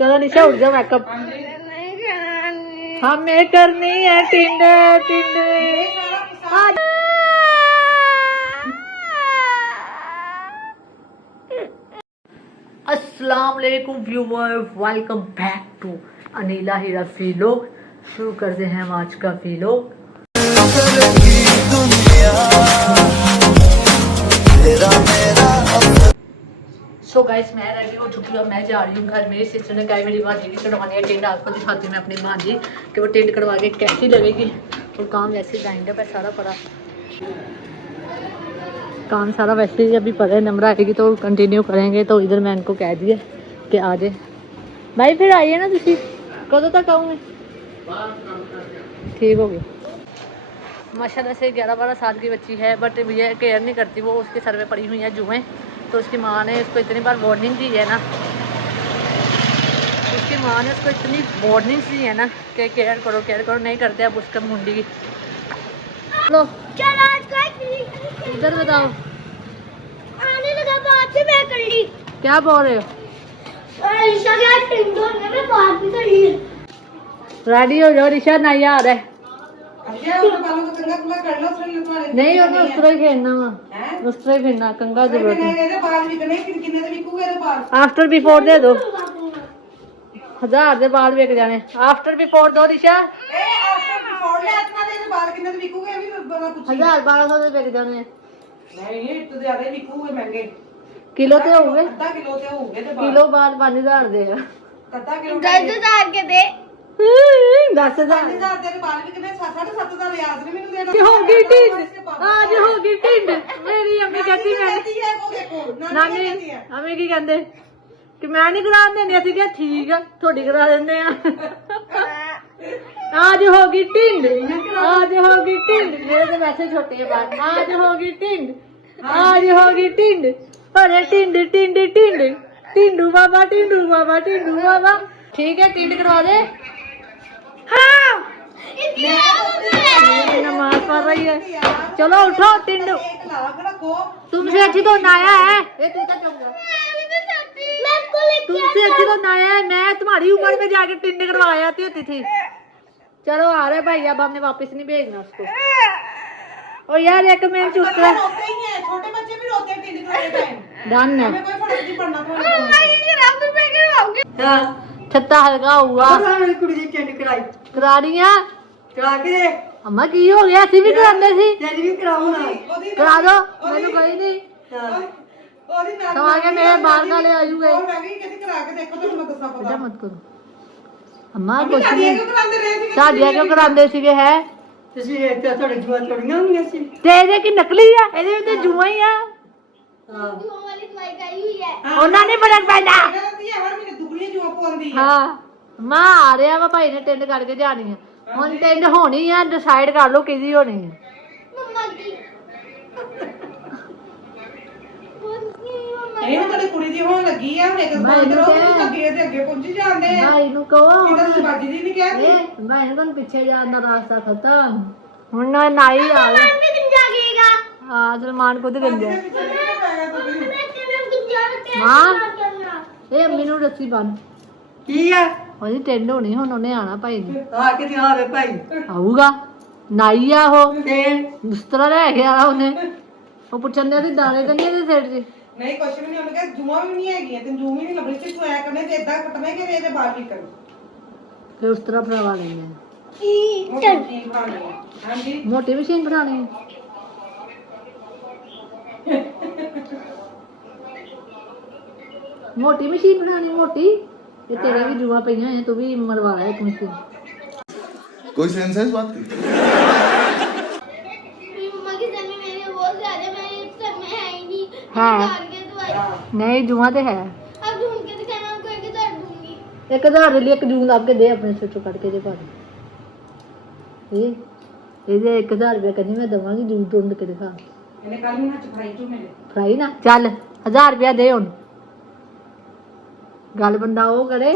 चलो निशा उठ जाओ मेकअप हमें करनी है टिंड टिंड। अस्सलाम वालेकुम viewer, welcome back to Anila Heera vlog. शुरू करते हैं हम आज का व्लॉग। सो गाइस मैं रेडी हो चुकी हूँ, मैं जा रही हूँ घर। मेरी सिस्टर ने कहा मेरी भांजी की कटवानी है टेंट। आपको दिखाती हूँ मैं अपनी भांजी कि वो टेंट कटवा के कैसी लगेगी। तो काम वैसे जाएंगे पर सारा पड़ा काम सारा वैसे ही अभी पता है नंबर आएगी तो कंटिन्यू करेंगे। तो इधर मैं इनको कह दिया कि आ जाए भाई, फिर आइए ना तुसी कदों तक आऊँगे। ठीक हो गया। माशाल्लाह से 11-12 साल की बच्ची है बट ये केयर नहीं करती। वो उसके सर में पड़ी हुई है जुएँ। तो उसकी माँ ने उसको इतनी बार वार्निंग दी है ना, उसकी माँ ने उसको इतनी वार्निंग दी है ना कि केयर करो नहीं करते। अब उसका मुंडी लो इधर बताओ आने लगा बात से मैं कर ली। क्या बोल रहे हो? रेडी हो जाओ, रिशा नहीं आ रहा है। नहीं उन्हें उस तरह ही खेलना वा, उस तरह ही फिरना कंगा जरूरत आफ्टर बिफोर दे दो। 1000 दे बाल बिक जाने। आफ्टर बिफोर दो रिशा। 1000-1200 दे बिक जाने। किलो ते होगे, किलो बाल 5000 देगा। 10,000 के दे 10,000 होगी टिंड, आज होगी टिंड। मेरी अम्मी कहती मैं नानी अम्मी की कहते कि मैं नहीं करा देनी। असं क्या ठीक है थोड़ी करा देने। आज होगी टिंड, आज होगी टिंड। मेरे तो वैसे छोटे हैं बाल। आज होगी टिंड, आज होगी टिंड। अरे टिंड टिंड टिंड टिंडू बाबा टिंडू बाबा टिंडू बाबा। ठीक है टिंड करवा दे। हाँ नमाज पढ़ रही है। चलो उठो टिंड, तुमसे अच्छी तो नाया है। तुमसे अच्छी तो नाया है। मैं तुम्हारी उम्र में जाके टिंड करवा आती होती थी। चलो आ रहे भाई, अब हमने वापस नहीं भेजना उसको। और यार एक मिनट चुप कर। छोटे बच्चे भी रोते हैं टिंड करवाने टाइम। डन है। हमें कोई फर्क नहीं पड़ना छत्ता हल्का हुआ कुड़ी दी टिंड कराई करा रही है। करा के दे अम्मा की हो गया ਅਸੀਂ ਵੀ ਕਰਾਉਂਦੇ ਸੀ। तेरी भी कराऊं ना करा दो ਮੈਨੂੰ ਕੋਈ ਨਹੀਂ। ਉਹਦੀ ਨਾਲ तो आगे मेरे बाल काले आयुगे। और मैं भी कहती करा के देखो तो मैं ਦੱਸਾਂ बेटा ਪਤਾ मत करो अम्मा ਮੰਮੀ कुछ ਸਾਡੀਆਂ नहीं। ਕਿਉਂ ਕਰਾਉਂਦੇ ਰਹੇ ਸੀ ਸਾਡੀਆਂ ਕਿਉਂ ਕਰਾਉਂਦੇ ਸੀਗੇ ਹੈ? ਤੁਸੀਂ ਇਹ ਤੇ ਤੁਹਾਡੇ ਜੂਆ ਥੋੜੀਆਂ ਹੁੰਦੀਆਂ ਸੀ ਤੇ ਇਹਦੇ ਕੀ ਨਕਲੀ ਆ? ਇਹਦੇ ਵਿੱਚ ਜੂਆ ਹੀ ਆ। ਹਾਂ वो वाली दवाई गई हुई है। ਉਹਨਾਂ ਨੇ ਫਰਕ ਪੈਂਦਾ। ਕਹਿੰਦੀ ਹੈ ਹਰ ਮਹੀਨੇ ਦੁਗਣੀਆਂ ਜੂਆ ਪਵਾਉਂਦੀ ਹੈ ਹਾਂ ਮਾਂ ਆ ਰਿਹਾ ਵਾ ਭਾਈ ਨੇ ਟਿੰਡ ਕਰਕੇ ਜਾਣੀ ਆ। ਹੁਣ ਟਿੰਡ ਹੋਣੀ ਆ, ਡਿਸਾਈਡ ਕਰ ਲਓ ਕਿਹਦੀ ਹੋਣੀ ਆ। मम्मा की ਨਹੀਂ ਉਹ ਤੁਹਾਡੀ ਕੁੜੀ ਦੀ ਹੋਣ ਲੱਗੀ ਆ। ਹੁਣ ਇੱਕ ਮੈਂ ਬੰਦ ਇਹਨੂੰ ਰਹੋ ਕਿਹਾ। ਅੱਗੇ ਤੇ ਅੱਗੇ ਪਹੁੰਚੀ ਜਾਂਦੇ ਆ ਭਾਈ ਨੂੰ ਕਹੋ ਕਿਹਦਾ ਤੁਸੀਂ ਬਾਜੀ ਦੀ ਨਹੀਂ ਕਿਹਾ ਸੀ ਮੈਂ ਇਹਨਾਂ ਨੂੰ ਪਿੱਛੇ ਜਾਣ ਦਾ ਰਾਸਤਾ ਖਤਮ। ਹੁਣ ਨਾ ਨਾਈ ਆ ਗਿਆ। मैं गंजा गएगा। ਹਾਂ ਸਲਮਾਨ ਖੁਦ ਗੰਜਾ। ਪਿੱਛੇ ਨਹੀਂ ਪੈ ਗਿਆ ਤੁਸੀਂ मैं गंजा के ਮਾਂ करना। ਇਹ ਅੰਮੀ ਨੂੰ ਰੱਸੀ ਬੰਨ। ਕੀ ਆ ਉਹਦੀ ਟਿੰਡ ਹੋਣੀ ਹੁਣ ਉਹਨੇ ਆਣਾ ਭਾਈ ਨੇ। ਆ ਕੇ ਤੇ ਆਵੇ ਭਾਈ ਆਊਗਾ ਨਾਈ ਆ ਉਹ ਤੇ ਦੁਸਤਰਾ ਲੈ ਗਿਆ ਉਹਨੇ। ਉਹ ਪੁੱਛਣ ਦੇ ਦਾਣੇ ਤਾਂ ਨਹੀਂ ਇਹਦੇ ਸਿਰ 'ਚ। ਨਹੀਂ ਕੁਛ ਵੀ ਨਹੀਂ ਉਹਨੇ ਕਿਹਾ ਜੂਆਂ ਵੀ ਨਹੀਂ ਹੈਗੀਆਂ ਤੇ ਜੂ ਵੀ ਨਹੀਂ ਲੱਭਣੀ ਤੇ ਸੋਇਆ ਕਰਨੇ ਤੇ ਇਦਾਂ ਕੱਟਣੇ ਕਿ ਇਹਦੇ ਬਾਲ ਵੀ ਕਰੋ ਫਿਰ ਉਸ ਤਰ੍ਹਾਂ ਭਰਾਵਾ ਲੈਣੇ ਆ। ਮੋਟੀ ਬਣਾਉਣੀ ਹੈ ਹਾਂਜੀ ਮੋਟੀ ਮਸ਼ੀਨ ਬਣਾਣੀ ਹੈ। ਮੋਟੀ ਮਸ਼ੀਨ ਬਣਾਣੀ ਮੋਟੀ। ਤੇ ਤੇਰੇ ਵੀ ਜੂਆ ਪਈਆਂ ਐ, ਤੂੰ ਵੀ ਮਰਵਾ ਲੈ ਇੱਕ ਮਸ਼ੀਨ। कोई सेंस है इस बात की? मेरी मम्मा की सर में मैंने बहुत ज्यादा मेरे सर में है ही नहीं। हाँ। निकाल के दवाई ਨਹੀਂ ਜੂਆ ਤੇ ਹੈ। अब ढूंढ के दिखाना आपको एक दर्द दूंगी। 1000 ਦੇ ਲਈ ਇੱਕ ਜੂਨ ਲੱਭ ਕੇ ਦੇ ਆਪਣੇ ਸਿਰ ਚੋਂ ਕੱਢ ਕੇ ਦੇ ਪਾ ਦੇ। ਇਹਦੇ 1000 ਰੁਪਏ ਕਹਿੰਦੀ ਮੈਂ ਦਵਾਂਗੀ ਜੂਨ ਢੂੰਡ ਕੇ ਦਿਖਾ। ਇਹਨੇ ਕੱਲ ਮੈਨੂੰ ਹੱਥ ਫਰਾਈ ਚੋਂ ਮੇਰੇ ਫਰਾਈ ਨਾ ਚੱਲ 1000 ਰੁਪਇਆ ਦੇ ਹੁਣ। ਗੱਲ ਬੰਦਾ ਉਹ ਕਰੇ।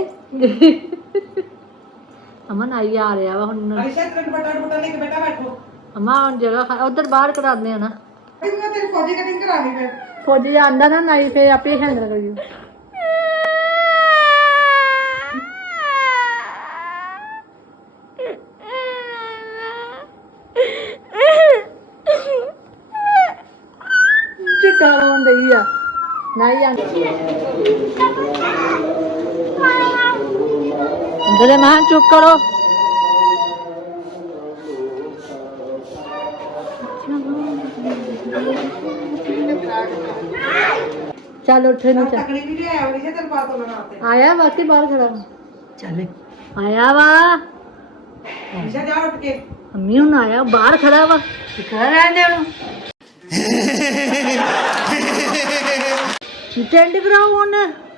ਅਮਨ ਆਈ ਆ ਰਿਹਾ ਵਾ ਹੁਣ। ਅਰਿਸ਼ਾ ਕੱਟ ਬਟਾ ਲੈ ਕੇ ਬੈਠਾ ਬੈਠੋ ਅਮਾ ਹੁਣ ਜਗ੍ਹਾ ਉਧਰ ਬਾਹਰ ਕਰਾਉਂਦੇ ਆ ਨਾ। ਮੈਂ ਤੇਰੀ ਫੌਜੀ ਕਟਿੰਗ ਕਰਾਣੀ ਫਿਰ ਫੌਜੀ ਆਂਦਾ ਨਾ ਨਾਈ ਫੇਰ ਆਪੇ ਹੈਂਡਲ ਕਰੀਓ। नहीं अंदर मां चुप करो। चल उठे नहीं चल। तकड़ी भी ले आया वैसे तेरे बात होना आते आया बाकी बाहर खड़ा हूँ। चले आया वा निशा जा उठ के अम्मी हूं आया बाहर खड़ा वा दिखा रहने टेंड कराओ हुन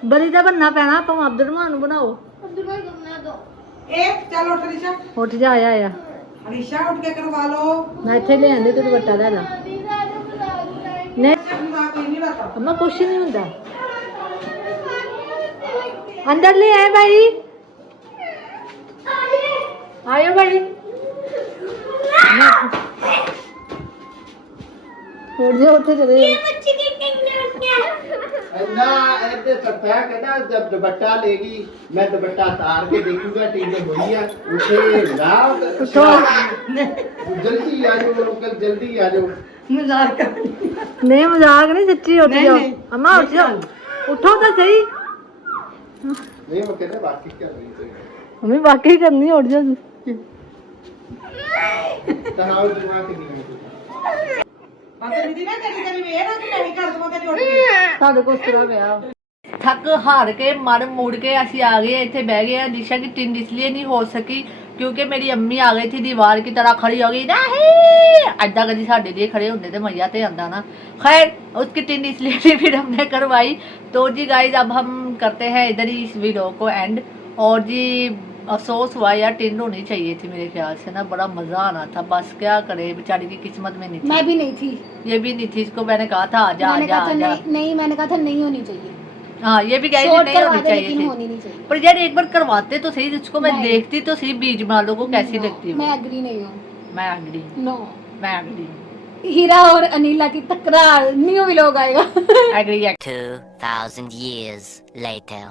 बरी दा बनना पैना भावें अब्दुलरहमान बनाओ। अब्दुलरहमान को बना दो। एक चल उठ निशा उठ जा आया आया निशा उठ के करवा लो। मैं इत्थे ले आंदी तू दुपट्टा ले ला। नहीं कोई नहीं रहता अम्मा कुछ नहीं हुंदा अंदर ले आए भाई आयो भाई छोड़ दे उठे चले जाओ। बच्चे के टिंडे ना ऐसे सफा कहना जब दुपट्टा लेगी मैं दुपट्टा तार के देखूंगा टीने बढ़िया उठे लाओ जल्दी आ जाओ कल जल्दी आ जाओ। मजाक कर नहीं मजाक नहीं सच्ची उठ जाओ अम्मा उठ जाओ उठो तो सही। नहीं वो कहना बाकी क्या रही थी मम्मी वाकई करनी है, उठ जाओ तनाव दिमाग के नहीं बाकी दीदी ना कभी कभी वे ना कि नहीं कर दूंगा तेरी उठ के ਸਾਡੇ ਕੋਲ ਸਿਰਾ ਪਿਆ ਥੱਕ ਹਾਰ ਕੇ ਮਰ ਮੁੜ ਕੇ ਅਸੀਂ आ गए ਇੱਥੇ ਬਹਿ ਗਏ। निशा की टिंड इसलिए नहीं हो सकी क्योंकि मेरी अम्मी आ गई थी दीवार की तरह खड़ी हो गई नहीं अड्डा कभी साढ़े लिए खड़े होंगे तो मजा तो आंदा ना। खैर उसकी टिंड इसलिए भी फिर हमने करवाई। तो जी गाइज अब हम करते हैं इधर ही इस वीडियो को एंड। और जी अफसोस हुआ यार टिंड होनी चाहिए थी मेरे ख्याल से ना, बड़ा मजा आना था। बस क्या करे बेचारी की किस्मत में नहीं थी। मैं भी नहीं थी, ये भी नहीं थी। इसको मैंने कहा था आजा आजा आजा। नहीं मैंने कहा था नहीं होनी चाहिए। हाँ ये भी कही थी नहीं होनी चाहिए थी। होनी नहीं चाहिए। पर यार एक बार करवाते तो सही, जिसको मैं देखती तो सही बीज मालों को कैसी लगती मैं हूँ। एग्री नहीं हूँ। मैं अग्री नो मैं अग्री हीरा और अनीला की तकरार न्यू व्लॉग आएगा। एग्री 2000 years later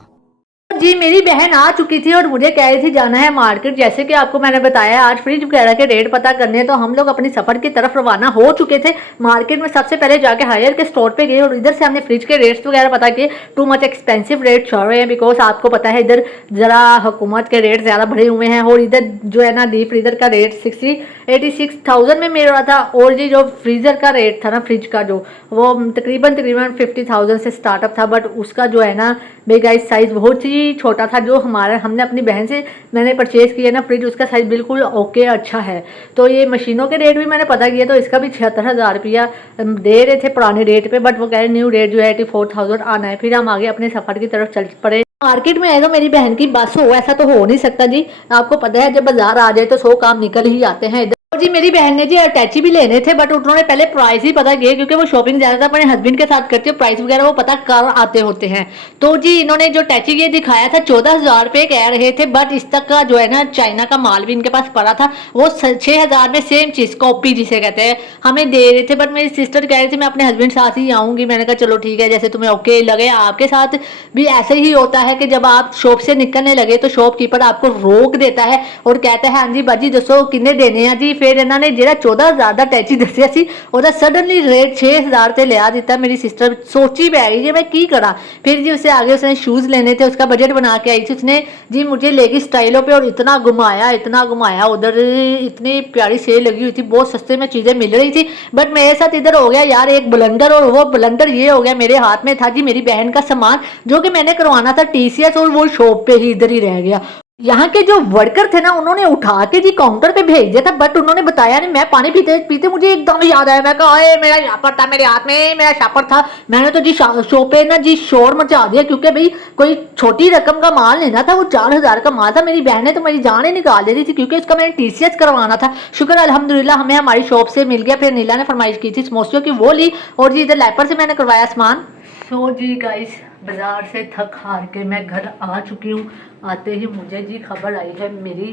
जी मेरी बहन आ चुकी थी और मुझे कह रही थी जाना है मार्केट। जैसे कि आपको मैंने बताया आज फ्रिज वगैरह के रेट पता करने, तो हम लोग अपनी सफर की तरफ रवाना हो चुके थे। मार्केट में सबसे पहले जाके हायर के स्टोर पे गए और इधर से हमने फ्रिज के रेट्स वगैरह पता किए। टू मच एक्सपेंसिव रेट चल रहे हैं बिकॉज आपको पता है इधर जरा हुकूमत के रेट ज़्यादा बढ़े हुए हैं। और इधर जो है ना डीप फ्रीजर का रेट 86,000 में मिल रहा था। और जी जो फ्रीजर का रेट था ना फ्रिज का जो वो तकरीबन 50,000 से स्टार्टअप था। बट उसका जो है ना बेगाइज साइज़ बहुत ही छोटा था। जो हमने अपनी बहन से मैंने परचेज़ किया ना फ्रिज, उसका साइज़ बिल्कुल ओके अच्छा है। तो ये मशीनों के रेट भी मैंने पता किया तो इसका भी 76,000 रुपया दे रहे थे पुराने रेट पे। बट वो कह रहे न्यू रेट जो है 84,000 आना है। फिर हम आगे अपने सफ़र की तरफ चल पड़े। मार्केट में आएगा मेरी बहन की बस हो, ऐसा तो हो नहीं सकता जी। आपको पता है जब बाजार आ जाए तो 100 काम निकल ही आते हैं इधर। जी मेरी बहन ने जी अटैची भी लेने थे बट उन्होंने पहले प्राइस ही पता किए क्योंकि वो शॉपिंग ज़्यादा अपने हस्बैंड के साथ करती है, प्राइस वगैरह वो पता कर आते होते हैं। तो जी इन्होंने जो अटैची ये दिखाया था 14,000 रुपये कह रहे थे। बट इस तक का जो है ना चाइना का माल भी इनके पास पड़ा था। वो 6,000 में सेम चीज़ कॉपी जिसे कहते हैं हमें दे रहे थे। बट मेरी सिस्टर कह रही थी मैं अपने हस्बैंड साथ ही आऊँगी। मैंने कहा चलो ठीक है जैसे तुम्हें ओके लगे। आपके साथ भी ऐसे ही होता है कि जब आप शॉप से निकलने लगे तो शॉपकीपर आपको रोक देता है और कहता है हाँ जी बाजी दसो किन्ने देने हैं जी। फिर इन्होंने जो 14,000 का अटैची दसिया सी ਉਹਦਾ सडनली रेट 6,000 ਤੇ लिया दिता। मेरी सिस्टर सोची पै गई कि मैं की करा। फिर जी उससे आगे उसने शूज़ लेने थे, उसका बजट बना के आई थी। उसने जी मुझे लेगी स्टाइलों पे और इतना घुमाया उधर इतनी प्यारी सेल लगी हुई थी, बहुत सस्ते में चीज़ें मिल रही थी। बट मेरे साथ इधर हो गया यार एक ब्लंडर और वो ब्लंडर ये हो गया मेरे हाथ में था जी मेरी बहन का सामान जो कि मैंने करवाना था TCS और वो शॉप पे ही इधर ही रह गया। यहाँ के जो वर्कर थे ना उन्होंने उठा के जी काउंटर पे भेज दिया था बट उन्होंने बताया नहीं। मैं पानी पीते पीते मुझे एकदम याद आया, मैं कहा मेरा शापर था मेरे हाथ में, मेरा शापर था। मैंने तो जी शॉप पे ना जी शोर मचा दिया क्योंकि भाई कोई छोटी रकम का माल लेना था, वो 4,000 का माल था। मेरी बहन ने तो मेरी जान ही निकाल दी थी क्योंकि उसका मैंने TCS करवाना था। शुक्र अल्हम्दुलिल्लाह हमें हमारी शॉप से मिल गया। फिर नीला ने फरमाइश की थी समोसियों की, वो ली। और जी इधर लैपर से मैंने करवाया सामान। सो जी गाइस बाज़ार से थक हार के मैं घर आ चुकी हूँ। आते ही मुझे जी खबर आई है, मेरी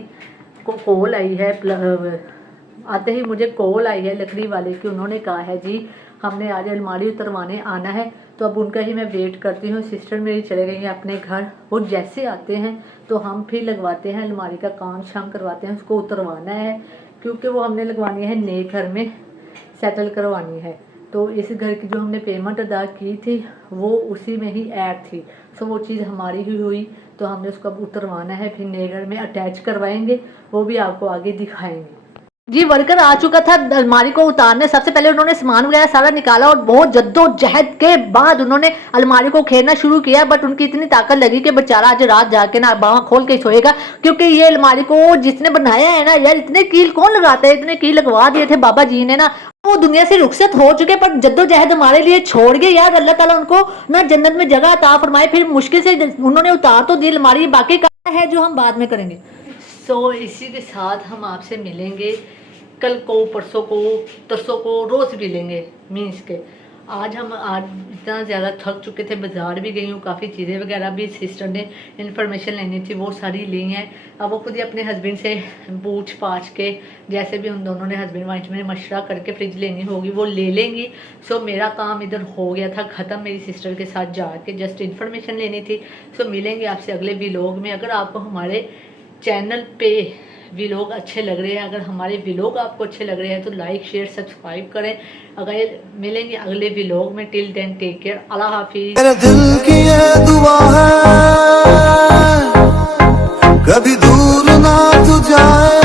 को कॉल आई है, आते ही मुझे कॉल आई है लकड़ी वाले की। उन्होंने कहा है जी हमने आज अलमारी उतरवाने आना है। तो अब उनका ही मैं वेट करती हूँ। सिस्टर मेरी चले गई हैं अपने घर। वो जैसे आते हैं तो हम फिर लगवाते हैं अलमारी का काम शाम करवाते हैं। उसको उतरवाना है क्योंकि वो हमने लगवानी है नए घर में सेटल करवानी है। तो इस घर की जो हमने पेमेंट अदा की थी वो उसी में ही ऐड थी। सो वो चीज़ हमारी ही हुई, तो हमने उसको अब उतरवाना है, फिर नए घर में अटैच करवाएंगे, वो भी आपको आगे दिखाएंगे। जी वर्कर आ चुका था अलमारी को उतारने। सबसे पहले उन्होंने सामान वगैरह सारा निकाला और बहुत जद्दोजहद के बाद उन्होंने अलमारी को खेलना शुरू किया, बट उनकी इतनी ताकत लगी कि बेचारा आज रात जाके ना बाँह खोल के सोएगा, क्योंकि ये अलमारी को जिसने बनाया है ना यार, इतने कील कौन लगाता है, इतने कील लगवा दिए थे बाबा जी ने ना। वो दुनिया से रुखसत हो चुके, पर जद्दोजहद हमारे लिए छोड़ गए यार। अल्लाह ताला उनको ना जन्नत में जगह अता फरमाए। फिर मुश्किल से उन्होंने उतार तो दी अलमारी, बाकी काम है जो हम बाद में करेंगे। सो इसी के साथ हम आपसे मिलेंगे कल को, परसों को, तरसों को, रोज़ मिलेंगे मीन्स के। आज इतना ज़्यादा थक चुके थे, बाज़ार भी गई हूँ, काफ़ी चीज़ें वगैरह भी सिस्टर ने इन्फॉर्मेशन लेनी थी वो सारी ली हैं। अब वो खुद ही अपने हस्बैंड से पूछ पाछ के, जैसे भी उन दोनों ने हस्बैंड वाइफ में मशवरा करके फ्रिज लेनी होगी वो ले लेंगी। सो मेरा काम इधर हो गया था ख़त्म, मेरी सिस्टर के साथ जाके जस्ट इन्फॉर्मेशन लेनी थी। सो मिलेंगे आपसे अगले व्लॉग में। अगर आपको हमारे चैनल पे व्लॉग अच्छे लग रहे हैं, अगर हमारे व्लॉग आपको अच्छे लग रहे हैं तो लाइक शेयर सब्सक्राइब करें। अगर मिलेंगे अगले व्लॉग में, टिल देन टेक केयर, अल्लाह हाफिज़। मेरे दिल की ये दुआ है कभी दूर ना तू जाए।